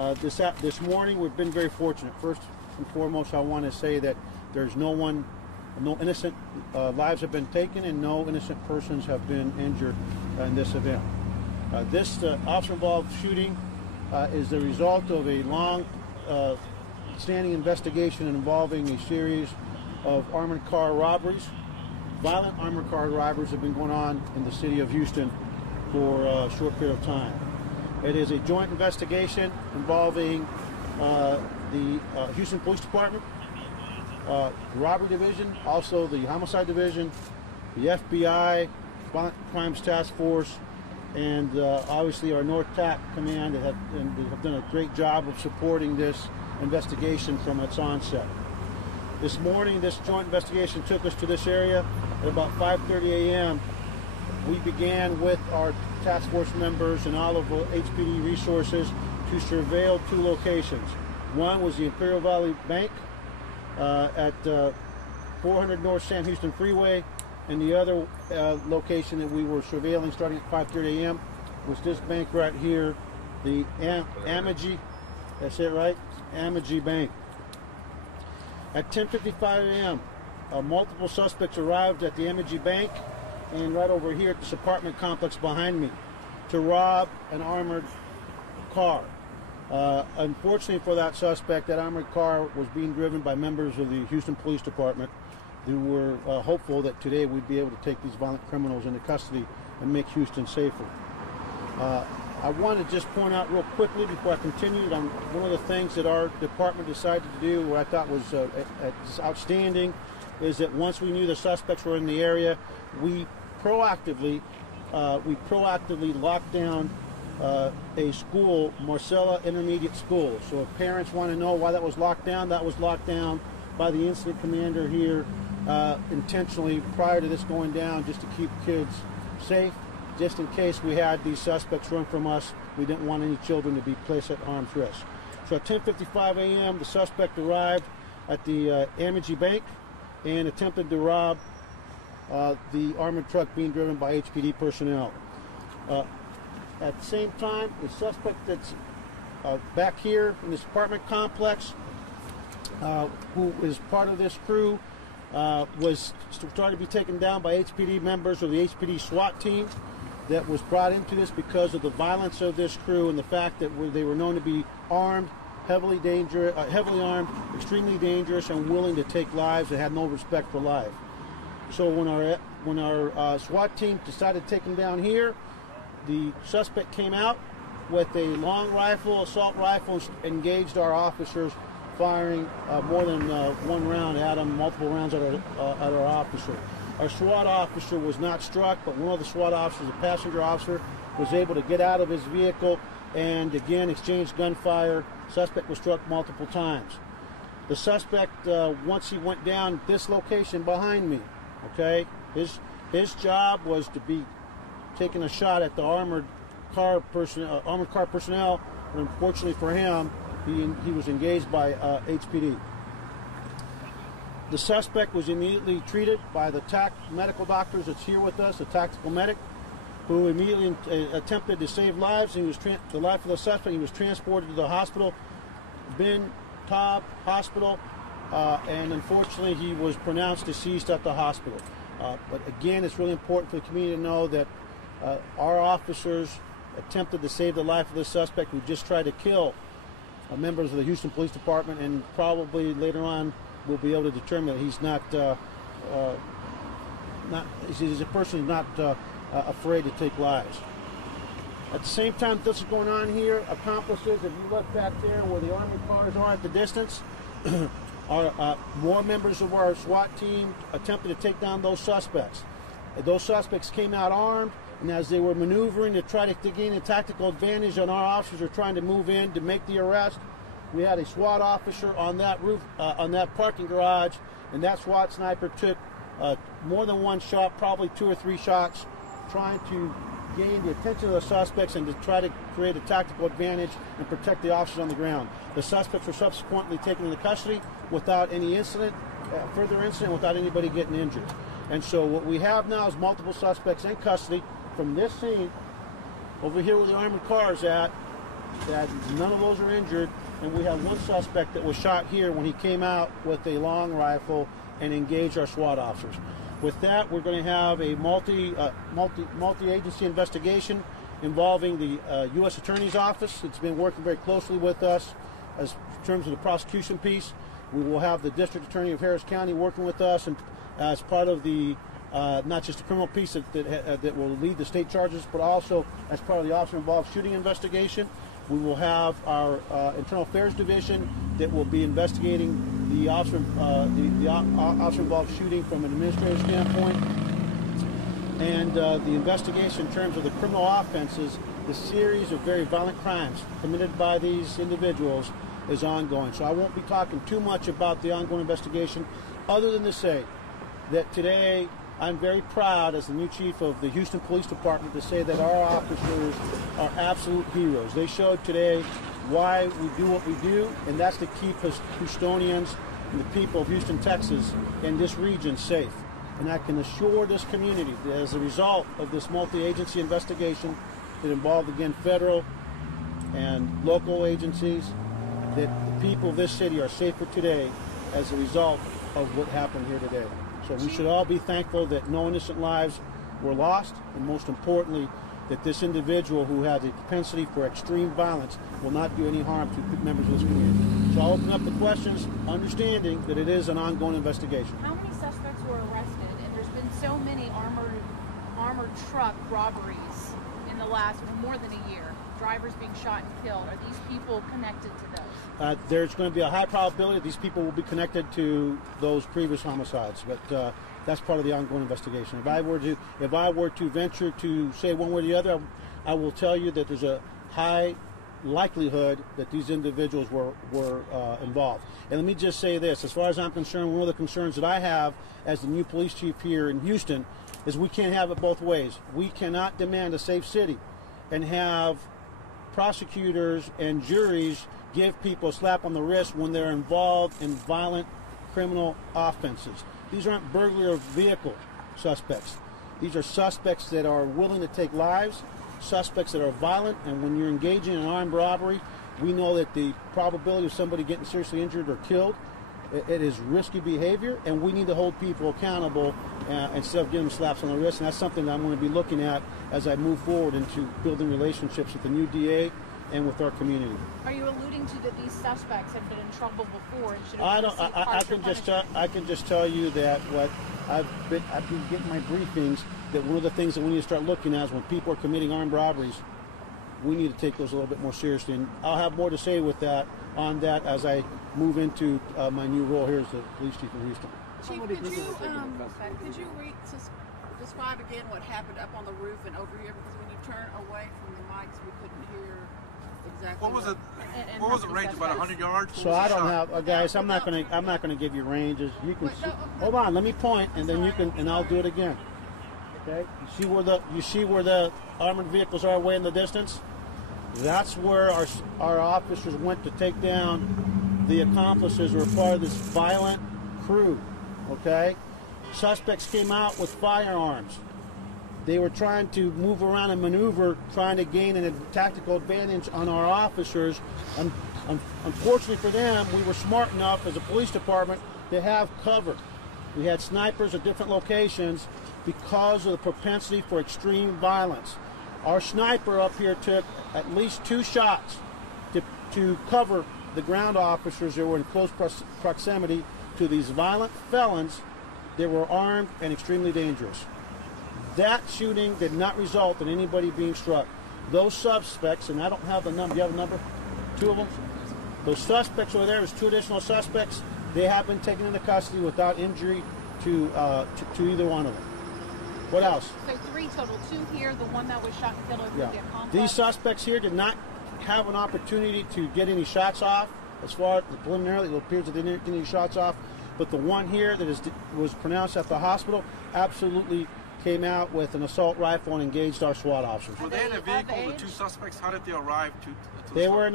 This morning we've been very fortunate. First and foremost, I want to say that there's no innocent lives have been taken and no innocent persons have been injured in this event. This officer-involved shooting is the result of a long standing investigation involving a series of armored car robberies. Violent armored car robberies have been going on in the city of Houston for a short period of time. It is a joint investigation involving the Houston Police Department, the Robbery Division, also the Homicide Division, the FBI, Violent Crimes Task Force, and obviously our North TAC Command that have done a great job of supporting this investigation from its onset. This morning, this joint investigation took us to this area at about 5:30 a.m. We began with our task force members and all of the HPD resources to surveil two locations. One was the Imperial Valley Bank at 400 North Sam Houston Freeway, and the other location that we were surveilling starting at 5:30 a.m. was this bank right here, the Amagi, that's it right, Amagi Bank. At 10:55 a.m., multiple suspects arrived at the Amagi Bank and right over here at this apartment complex behind me to rob an armored car. Unfortunately for that suspect, that armored car was being driven by members of the Houston Police Department who were hopeful that today we'd be able to take these violent criminals into custody and make Houston safer. I want to just point out real quickly before I continue, one of the things that our department decided to do, what I thought was outstanding, is that once we knew the suspects were in the area, we proactively locked down a school, Marcella Intermediate School. So if parents want to know why that was locked down by the incident commander here intentionally prior to this going down, just to keep kids safe. Just in case we had these suspects run from us, we didn't want any children to be placed at arm's risk. So at 10:55 a.m., the suspect arrived at the Amagi Bank and attempted to rob the armored truck being driven by HPD personnel. At the same time, the suspect that's back here in this apartment complex, who is part of this crew, was starting to be taken down by HPD members of the HPD SWAT team that was brought into this because of the violence of this crew and the fact that they were known to be armed, heavily armed, extremely dangerous, and willing to take lives and had no respect for life. So when our SWAT team decided to take him down here, the suspect came out with a long rifle, assault rifle, and engaged our officers, firing more than one round at him, multiple rounds at our officer. Our SWAT officer was not struck, but one of the SWAT officers, a passenger officer, was able to get out of his vehicle and again exchanged gunfire. Suspect was struck multiple times. The suspect, once he went down this location behind me, okay, his job was to be taking a shot at the armored car personnel, but unfortunately for him, he was engaged by HPD. The suspect was immediately treated by the TAC medical doctors that's here with us, the tactical medic, who immediately attempted to save lives. The life of the suspect. He was transported to the hospital, Bin Taub Hospital, and unfortunately he was pronounced deceased at the hospital. But again, it's really important for the community to know that our officers attempted to save the life of the suspect who just tried to kill members of the Houston Police Department, and probably later on we'll be able to determine that he's he's a person who's not afraid to take lives. At the same time this is going on here, accomplices, if you look back there where the armored cars are at the distance, more members of our SWAT team attempted to take down those suspects. Those suspects came out armed, and as they were maneuvering to try to gain a tactical advantage on our officers who were trying to move in to make the arrest, we had a SWAT officer on that roof, on that parking garage, and that SWAT sniper took more than one shot, probably 2 or 3 shots, trying to gain the attention of the suspects and to try to create a tactical advantage and protect the officers on the ground. The suspects were subsequently taken into custody without any further incident, without anybody getting injured. And so what we have now is multiple suspects in custody from this scene over here where the armored car is at, that none of those are injured, and we have one suspect that was shot here when he came out with a long rifle and engaged our SWAT officers. With that, we're going to have a multi-agency investigation involving the U.S. Attorney's Office. It's been working very closely with us as in terms of the prosecution piece. We will have the District Attorney of Harris County working with us, and as part of the not just the criminal piece that will lead the state charges, but also as part of the officer-involved shooting investigation. We will have our Internal Affairs Division that will be investigating the officer-involved shooting from an administrative standpoint. And the investigation in terms of the criminal offenses, the series of very violent crimes committed by these individuals is ongoing. So I won't be talking too much about the ongoing investigation, other than to say that today I'm very proud as the new chief of the Houston Police Department to say that our officers are absolute heroes. They showed today why we do what we do, and that's to keep Houstonians and the people of Houston, Texas, and this region safe. And I can assure this community that as a result of this multi-agency investigation that involved, again, federal and local agencies, that the people of this city are safer today as a result of what happened here today. So we should all be thankful that no innocent lives were lost, and most importantly, that this individual who has a propensity for extreme violence will not do any harm to members of this community. So I'll open up the questions, understanding that it is an ongoing investigation. How many suspects were arrested? And there's been so many armored truck robberies in the last more than a year. Drivers being shot and killed. Are these people connected to those? There's going to be a high probability that these people will be connected to those previous homicides, but that's part of the ongoing investigation. If I were to venture to say one way or the other, I will tell you that there's a high likelihood that these individuals were involved. And let me just say this: as far as I'm concerned, one of the concerns that I have as the new police chief here in Houston is we can't have it both ways. We cannot demand a safe city and have prosecutors and juries give people a slap on the wrist when they're involved in violent criminal offenses. These aren't burglary of vehicle suspects. These are suspects that are willing to take lives, suspects that are violent, and when you're engaging in armed robbery, we know that the probability of somebody getting seriously injured or killed, it is risky behavior, and we need to hold people accountable instead of giving them slaps on the wrist. And that's something that I'm going to be looking at as I move forward into building relationships with the new DA and with our community. Are you alluding to that these suspects have been in trouble before and should have I can just tell you that what I've been getting my briefings that one of the things that we need to start looking at is when people are committing armed robberies, we need to take those a little bit more seriously. And I'll have more to say with that as I move into my new role here as the police chief in Houston. Chief, could you describe again what happened up on the roof and over here? Because when you turn away from the mics, we couldn't hear exactly. What was it? What was the range? About 100 yards? So I don't have, guys. I'm not gonna give you ranges. You can hold on. Let me point, and then you can, and I'll do it again. Okay. You see where the armored vehicles are way in the distance? That's where our officers went to take down the accomplices who were part of this violent crew. Okay. Suspects came out with firearms. They were trying to move around and maneuver, trying to gain a tactical advantage on our officers. Unfortunately for them, we were smart enough as a police department to have cover. We had snipers at different locations because of the propensity for extreme violence. Our sniper up here took at least 2 shots to cover the ground officers that were in close proximity to these violent felons that were armed and extremely dangerous. That shooting did not result in anybody being struck. Those suspects, and I don't have the number, do you have a number? 2 of them? Those suspects over there, there's 2 additional suspects. They have been taken into custody without injury to either one of them. What else? So 3 total, 2 here, the one that was shot and killed over the complex. These suspects here did not have an opportunity to get any shots off. As far as preliminarily, it appears that they didn't get any shots off. But the one here that was pronounced at the hospital absolutely came out with an assault rifle and engaged our SWAT officers. Were they in a vehicle, the 2 suspects? How did they arrive to They were in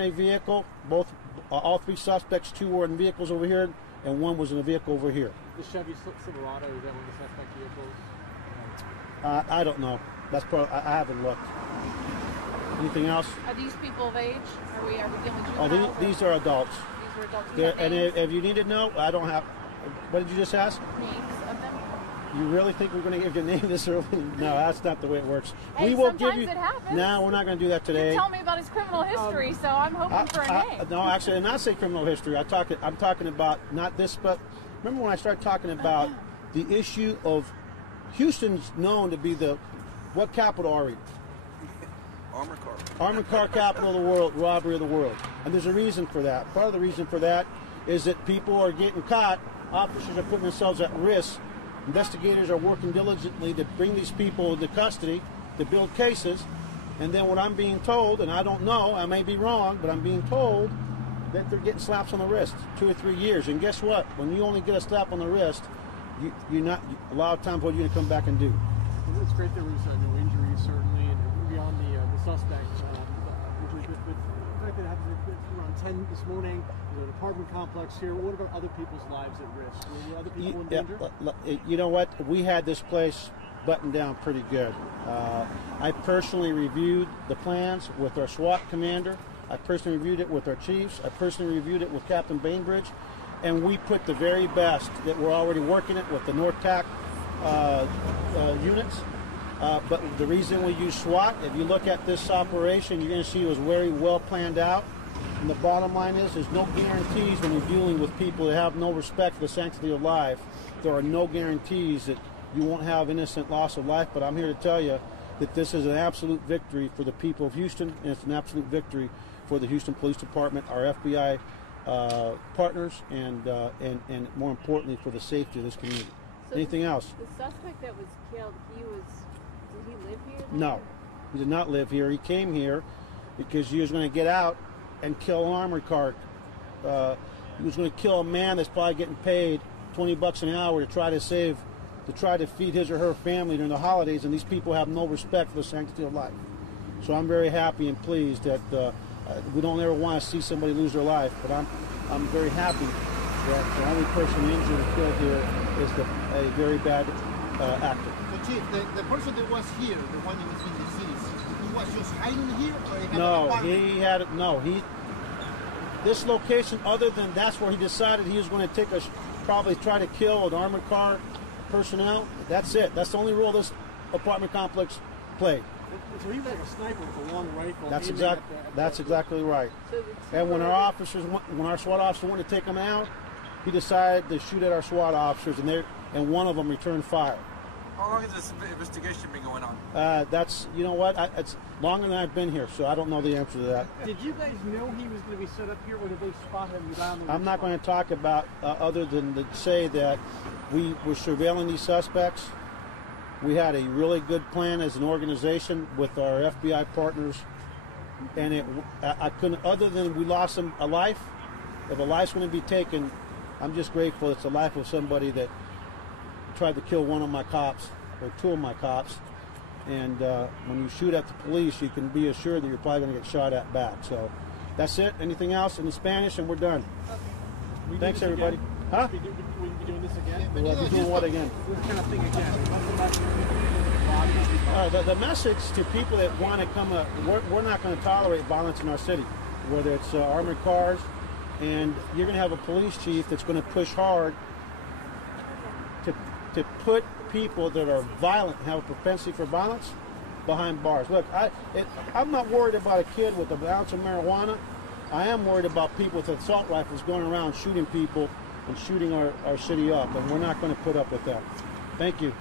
a vehicle. All 3 suspects, 2 were in vehicles over here, and 1 was in a vehicle over here. The Chevy Silverado, is that one of the suspect vehicles? I don't know. That's probably, I haven't looked. Anything else? Are these people of age? Are we dealing with Oh, juveniles? these are adults. These are adults. Do you have And names? if you need to know, I don't have. What did you just ask? Names of them? You really think we're going to give your name this early? No, that's not the way it works. Hey, we will give sometimes you. it happens. No, we're not going to do that today. You tell me about his criminal history, so I'm hoping for a name. No, actually, I did not say criminal history. I'm talking about not this, but remember when I started talking about the issue of Houston's known to be the what capital are we? Armored car. Armored car capital of the world, robbery of the world, and there's a reason for that. Part of the reason for that is that people are getting caught. Officers are putting themselves at risk. Investigators are working diligently to bring these people into custody, to build cases, and then what I'm being told, and I don't know, I may be wrong, but I'm being told that they're getting slaps on the wrist, 2 or 3 years. And guess what? When you only get a slap on the wrist, you're not a lot of times what you're going to come back and do. Well, it's great there was no injuries, certainly, and beyond the suspect, which is the fact that it happened around 10 this morning. There's an apartment complex here. What about other people's lives at risk? Were there other people in danger? You know what? We had this place buttoned down pretty good. I personally reviewed the plans with our SWAT commander. I personally reviewed it with our chiefs. I personally reviewed it with Captain Bainbridge. And we put the very best that we're already working it with the North TAC units. But the reason we use SWAT, if you look at this operation, you're going to see it was very well planned out. And the bottom line is there's no guarantees when you're dealing with people that have no respect for the sanctity of life. There are no guarantees that you won't have innocent loss of life. But I'm here to tell you that this is an absolute victory for the people of Houston, and it's an absolute victory for the Houston Police Department, our FBI partners, and more importantly for the safety of this community. So Anything else? The suspect that was killed, did he live here? No, he did not live here. He came here because he was going to get out and kill an armored car. He was going to kill a man that's probably getting paid $20 an hour to try to feed his or her family during the holidays, and these people have no respect for the sanctity of life. So I'm very happy and pleased that we don't ever want to see somebody lose their life, but I'm very happy that the only person injured or killed here is a very bad actor. So Chief, the person that was here, the one that was being deceased, he was just hiding here, or he had an No, apartment? This location, other than that's where he decided he was going to probably try to kill an armored car personnel. That's it. That's the only role this apartment complex played. So he was like a sniper with a long rifle. That's exactly right. And when our SWAT officer went to take him out, he decided to shoot at our SWAT officers, and one of them returned fire. How long has this investigation been going on? That's, you know what, it's longer than I've been here, so I don't know the answer to that. Did you guys know he was going to be set up here, or did they spot him down there? I'm not going to talk about other than to say that we were surveilling these suspects. We had a really good plan as an organization with our FBI partners, and I couldn't, other than we lost a life. If a life's going to be taken, I'm just grateful it's the life of somebody that tried to kill one of my cops, or 2 of my cops. And when you shoot at the police, you can be assured that you're probably going to get shot at back. So that's it. Anything else in Spanish, and we're done. Okay. Thanks, everybody. Huh? Will you be doing this again? We'll be doing what again? This kind of thing again. The message to people that want to come, we're not going to tolerate violence in our city, whether it's armored cars, and you're going to have a police chief that's going to push hard to put people that are violent and have a propensity for violence behind bars. Look, I'm not worried about a kid with an ounce of marijuana. I am worried about people with assault rifles going around shooting people and shooting our city up, and we're not going to put up with that. Thank you.